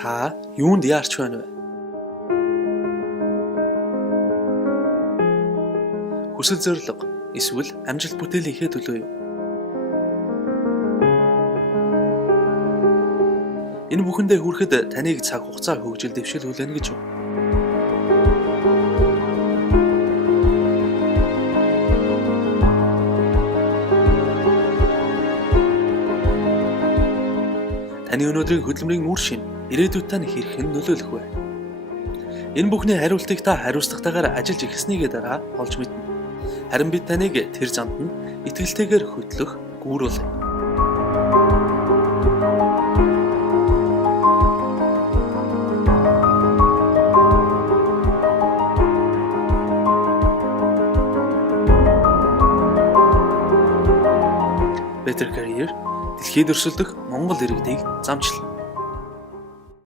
Та юунд яарч байна вэ? Хүсэл зорилго эсвэл амжилт бүтээлийнхээ төлөө юу? Энэ бүхэндээ хүрэхэд таныг цаг хугацаа хөгжил дэвшил хүлээнэ гэж үү? Таны өнөөдрийн хөдөлмөрийн үр шим ирээдүйд тань хэрхэн нөлөөлөх вэ? Энэ бүхний хариултыг та хариуцлагатайгаар ажиллаж эхэлснийгээ дараа олж мэднэ. Харин бид таныг тэр замд нь итгэлтэйгээр хөтлөх гүүрүүлээ. Better Career дэлхийд өрсөлдөх Монгол иргэдийг замчлана.